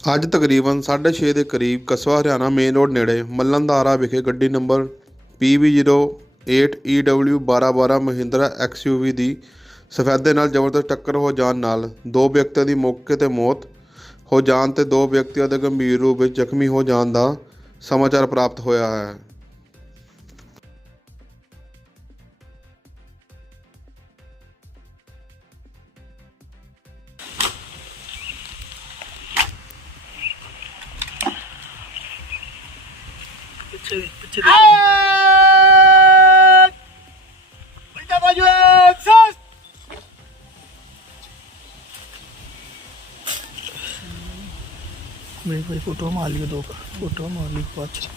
ਅੱਜ ਤਕਰੀਬਨ 6:30 ਦੇ ਕਰੀਬ ਕਸਬਾ ਹਰਿਆਣਾ ਮੇਨ ਰੋਡ ਨੇੜੇ ਮੱਲਨਦਾਰਾ ਵਿਖੇ ਗੱਡੀ ਨੰਬਰ PV08EW 1212 ਮਹਿੰਦਰਾ XUV ਦੀ ਸਫੈਦੇ ਨਾਲ ਜ਼ਬਰਦਸਤ ਟੱਕਰ ਹੋ ਜਾਣ ਨਾਲ ਦੋ ਵਿਅਕਤੀਆਂ ਦੀ ਮੌਕੇ ਤੇ ਮੌਤ ਹੋ ਜਾਣ ਤੇ ਦੋ ਵਿਅਕਤੀਆਂ ਦੇ ਗੰਭੀਰ ਰੂਪ ਵਿੱਚ ਜ਼ਖਮੀ ਹੋ ਜਾਣ ਦਾ ਸਮਾਚਾਰ ਪ੍ਰਾਪਤ ਹੋਇਆ ਹੈ। ਪਿੱਛੇ ਪਿੱਛੇ ਦੇ ਉਲਟਾ ਬਾਜੂ ਸਸ मेरी कोई फोटो मार लियो दो का फोटो मार लियो पाँच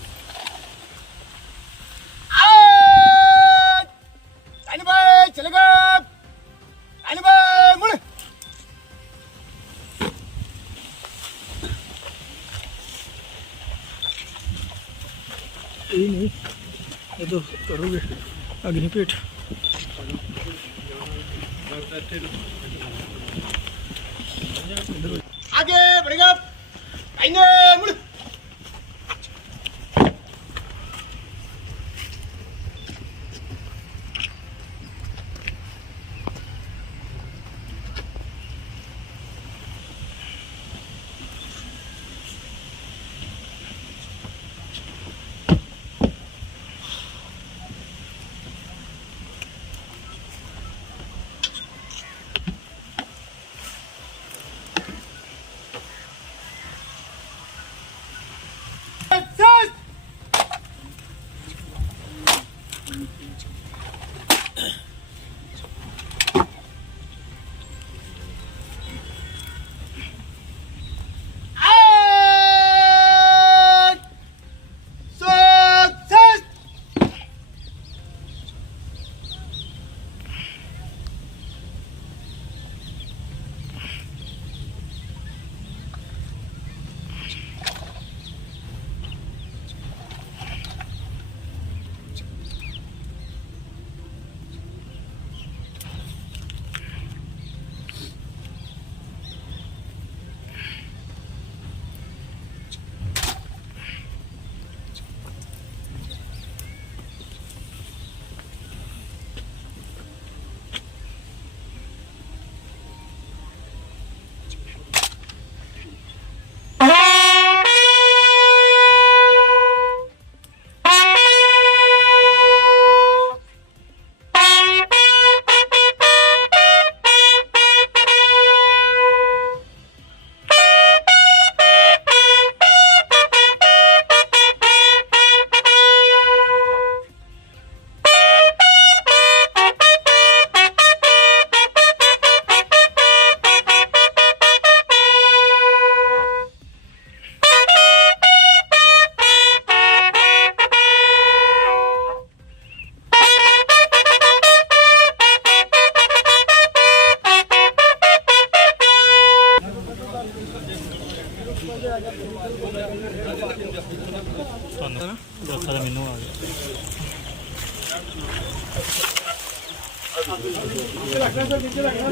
ਇਹ ਨਹੀਂ। ਜਦੋਂ ਕਰੋਗੇ। ਅਗਨੀ ਭੇਟ ਅੰਦਰ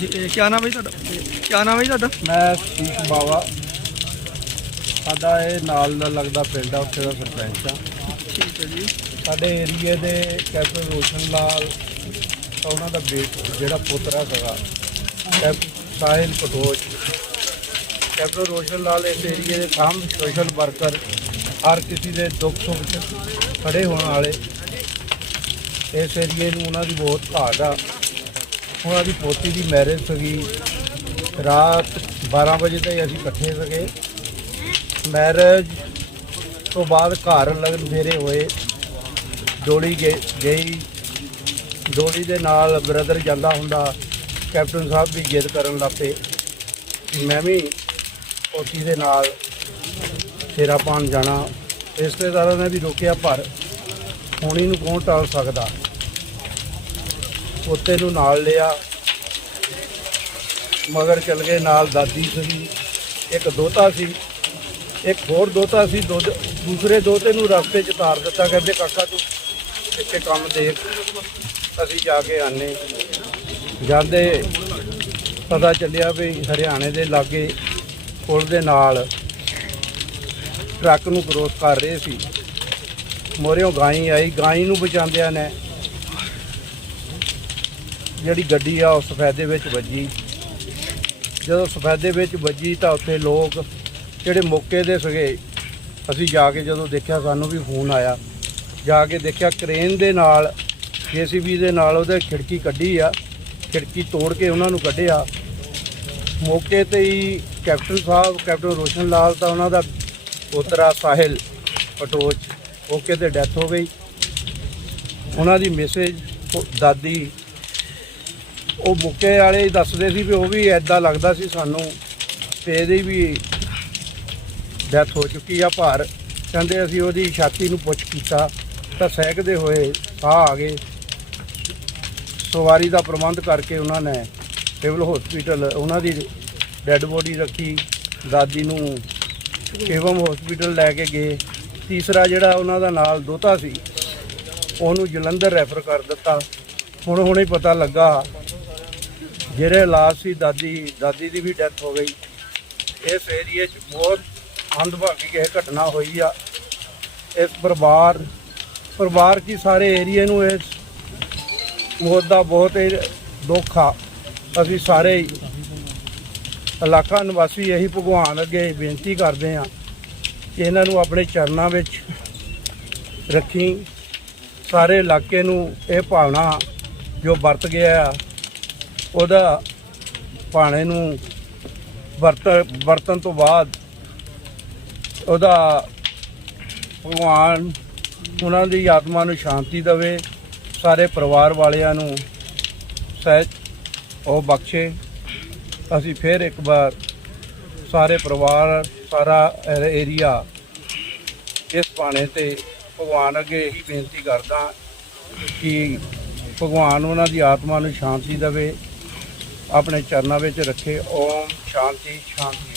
ਹਾਂਜੀ ਇਹ ਕੀ ਨਾਮ ਹੈ ਜੀ ਤੁਹਾਡਾ? ਕੀ ਨਾਮ ਹੈ ਜੀ ਤੁਹਾਡਾ? ਮੈਂ ਸਤੀਸ਼ ਬਾਵਾ। ਸਾਡਾ ਇਹ ਨਾਲ ਦਾ ਲੱਗਦਾ ਪਿੰਡ ਆ ਉੱਥੇ ਦਾ ਸਰਪੰਚ ਆ। ਠੀਕ ਹੈ ਜੀ। ਸਾਡੇ ਏਰੀਏ ਦੇ ਕੈਪਟਨ ਰੋਸ਼ਨ ਲਾਲ ਤਾਂ ਉਹਨਾਂ ਦਾ ਬੇਟ ਜਿਹੜਾ ਪੁੱਤਰਾ ਸੀਗਾ ਕੈਪ ਸਾਹਿਲ ਪਟੋਚ ਕੈਪਟਨ ਰੋਸ਼ਨ ਲਾਲ ਇਸ ਏਰੀਏ ਦੇ ਸਾਮ ਸੋਸ਼ਲ ਵਰਕਰ ਹਰ ਕਿਸੇ ਦੇ ਦੁੱਖ ਸੁੱਖ 'ਚ ਖੜੇ ਹੋਣ ਵਾਲੇ। ਇਸ ਏਰੀਏ ਨੂੰ ਉਹਨਾਂ ਦੀ ਬਹੁਤ ਘਾਟ ਆ। ਉਹਨਾਂ ਦੀ ਪੋਤੀ ਦੀ ਮੈਰਿਜ ਸੀਗੀ ਰਾਤ 12 ਵਜੇ ਤੱਕ ਅਸੀਂ ਇਕੱਠੇ ਸੀਗੇ ਮੈਰਿਜ ਤੋਂ ਬਾਅਦ ਘਰ ਲਗਨ ਫੇਰੇ ਹੋਏ। ਡੋਲੀ ਗੇ- ਗਈ। ਡੋਲੀ ਦੇ ਨਾਲ ਬ੍ਰਦਰ ਜਾਂਦਾ ਹੁੰਦਾ। ਕੈਪਟਨ ਸਾਹਿਬ ਵੀ ਜਿੱਦ ਕਰਨ ਲੱਗ ਪਏ ਮੈਂ ਵੀ ਪੋਤੀ ਦੇ ਨਾਲ ਫੇਰਾ ਪਾਉਣ ਜਾਣਾ। ਰਿਸ਼ਤੇਦਾਰਾਂ ਨੇ ਵੀ ਰੋਕਿਆ, ਪਰ ਹੋਣੀ ਨੂੰ ਕੌਣ ਟਾਲ ਸਕਦਾ? ਪੋਤੇ ਨੂੰ ਨਾਲ ਲਿਆ। ਮਗਰ ਚਲ ਗਏ ਨਾਲ ਦਾਦੀ ਸੀ ਇੱਕ ਦੋਤਾ ਸੀ। ਇੱਕ ਹੋਰ ਦੋਤਾ ਸੀ। ਦੋ ਦੂਸਰੇ ਦੋਤੇ ਨੂੰ ਰਸਤੇ 'ਚ ਤਾਰ ਦਿੱਤਾ। ਕਹਿੰਦੇ, ਕਾਕਾ, ਤੂੰ ਇੱਥੇ ਕੰਮ ਦੇਖ। ਅਸੀਂ ਜਾ ਕੇ ਆਨੇ ਜਾਂਦੇ। ਪਤਾ ਚੱਲਿਆ ਵੀ ਹਰਿਆਣੇ ਦੇ ਲਾਗੇ ਪੁਲ ਦੇ ਨਾਲ ਟਰੱਕ ਨੂੰ ਕਰੋਸ ਕਰ ਰਹੇ ਸੀ। ਮੋਰਿਓ ਗਾਈ ਆਈ। ਗਾਈ ਨੂੰ ਬਚਾਉਂਦਿਆਂ ਨੇ ਜਿਹੜੀ ਗੱਡੀ ਆ ਉਹ ਸਫੈਦੇ ਵਿੱਚ ਵੱਜੀ। ਜਦੋਂ ਸਫੈਦੇ ਵਿੱਚ ਵੱਜੀ ਤਾਂ ਉੱਥੇ ਲੋਕ ਜਿਹੜੇ ਮੌਕੇ ਦੇ ਸੀਗੇ, ਅਸੀਂ ਜਾ ਕੇ ਜਦੋਂ ਦੇਖਿਆ ਸਾਨੂੰ ਵੀ ਫੋਨ ਆਇਆ। ਜਾ ਕੇ ਦੇਖਿਆ ਕ੍ਰੇਨ ਦੇ ਨਾਲ, ਜੀਸੀਬੀ ਦੇ ਨਾਲ ਉਹਦੇ ਖਿੜਕੀ ਕੱਢੀ ਆ। ਖਿੜਕੀ ਤੋੜ ਕੇ ਉਹਨਾਂ ਨੂੰ ਕੱਢਿਆ। ਮੌਕੇ ਤੇ ਹੀ ਕੈਪਟਨ ਸਾਹਿਬ, ਕੈਪਟਨ ਰੋਸ਼ਨ ਲਾਲ ਤਾਂ ਉਹਨਾਂ ਦਾ ਪੋਤਰਾ ਸਾਹਿਲ ਪਟੋਚ ਮੌਕੇ ਤੇ ਡੈਥ ਹੋ ਗਈ। ਉਹਨਾਂ ਦੀ ਮੈਸੇਜ ਦਾਦੀ ਉਹ ਮੁੱਕੇ ਵਾਲੇ ਹੀ ਦੱਸਦੇ ਸੀ ਵੀ ਉਹ ਵੀ ਐਦਾਂ ਲੱਗਦਾ ਸੀ ਸਾਨੂੰ, ਤੇ ਇਹਦੀ ਵੀ ਡੈਥ ਹੋ ਚੁੱਕੀ ਆ ਭਾਰ। ਕਹਿੰਦੇ ਅਸੀਂ ਉਹਦੀ ਛਾਤੀ ਨੂੰ ਪੁੱਛ ਕੀਤਾ, ਤਾਂ ਸਹਿਕਦੇ ਹੋਏ ਸਾਹ ਆ ਗਏ। ਸਵਾਰੀ ਦਾ ਪ੍ਰਬੰਧ ਕਰਕੇ ਉਹਨਾਂ ਨੇ ਸਿਵਲ ਹਸਪੀਟਲ ਉਹਨਾਂ ਦੀ ਡੈੱਡ ਬੋਡੀ ਰੱਖੀ। ਦਾਦੀ ਨੂੰ ਏਵਮ ਹਸਪੀਟਲ ਲੈ ਕੇ ਗਏ। ਤੀਸਰਾ ਜਿਹੜਾ ਉਹਨਾਂ ਦਾ ਨਾਲ ਦੋਤਾ ਸੀ, ਉਹਨੂੰ ਜਲੰਧਰ ਰੈਫਰ ਕਰ ਦਿੱਤਾ। ਹੁਣ ਹੁਣੇ ਪਤਾ ਲੱਗਾ ਜਿਹੜੇ ਇਲਾਜ ਸੀ, ਦਾਦੀ ਦਾਦੀ ਦੀ ਵੀ ਡੈਥ ਹੋ ਗਈ। ਇਸ ਏਰੀਏ 'ਚ ਬਹੁਤ ਅੰਧਭਾਗੀ ਇਹ ਘਟਨਾ ਹੋਈ ਆ। ਇਸ ਪਰਿਵਾਰ ਪਰਿਵਾਰ ਕੀ ਸਾਰੇ ਏਰੀਏ ਨੂੰ ਇਸ ਮੌਤ ਦਾ ਬਹੁਤ ਹੀ ਦੁੱਖ ਆ। ਅਸੀਂ ਸਾਰੇ ਇਲਾਕਾ ਨਿਵਾਸੀ ਇਹੀ ਭਗਵਾਨ ਅੱਗੇ ਬੇਨਤੀ ਕਰਦੇ ਆ ਕਿ ਇਹਨਾਂ ਨੂੰ ਆਪਣੇ ਚਰਨਾਂ ਵਿੱਚ ਰੱਖੀ। ਸਾਰੇ ਇਲਾਕੇ ਨੂੰ ਇਹ ਭਾਵਨਾ ਜੋ ਵਰਤ ਗਿਆ ਆ ਉਹਦਾ ਭਾਣੇ ਨੂੰ ਵਰਤ ਵਰਤਨ ਤੋਂ ਬਾਅਦ ਉਹਦਾ ਭਗਵਾਨ ਉਹਨਾਂ ਦੀ ਆਤਮਾ ਨੂੰ ਸ਼ਾਂਤੀ ਦੇਵੇ, ਸਾਰੇ ਪਰਿਵਾਰ ਵਾਲਿਆਂ ਨੂੰ ਸਹਿਜ ਉਹ ਬਖਸ਼ੇ। ਅਸੀਂ ਫਿਰ ਇੱਕ ਵਾਰ ਸਾਰੇ ਪਰਿਵਾਰ, ਸਾਰਾ ਏਰੀਆ ਇਸ ਪਾਣੇ ਤੇ ਭਗਵਾਨ ਅੱਗੇ ਇਹੀ ਬੇਨਤੀ ਕਰਦਾ ਕਿ ਭਗਵਾਨ ਉਹਨਾਂ ਦੀ ਆਤਮਾ ਨੂੰ ਸ਼ਾਂਤੀ ਦੇਵੇ। ਆਪਣੇ ਚਰਨਾਂ ਵਿੱਚ ਰੱਖੇ। ਓਮ ਸ਼ਾਂਤੀ ਸ਼ਾਂਤੀ।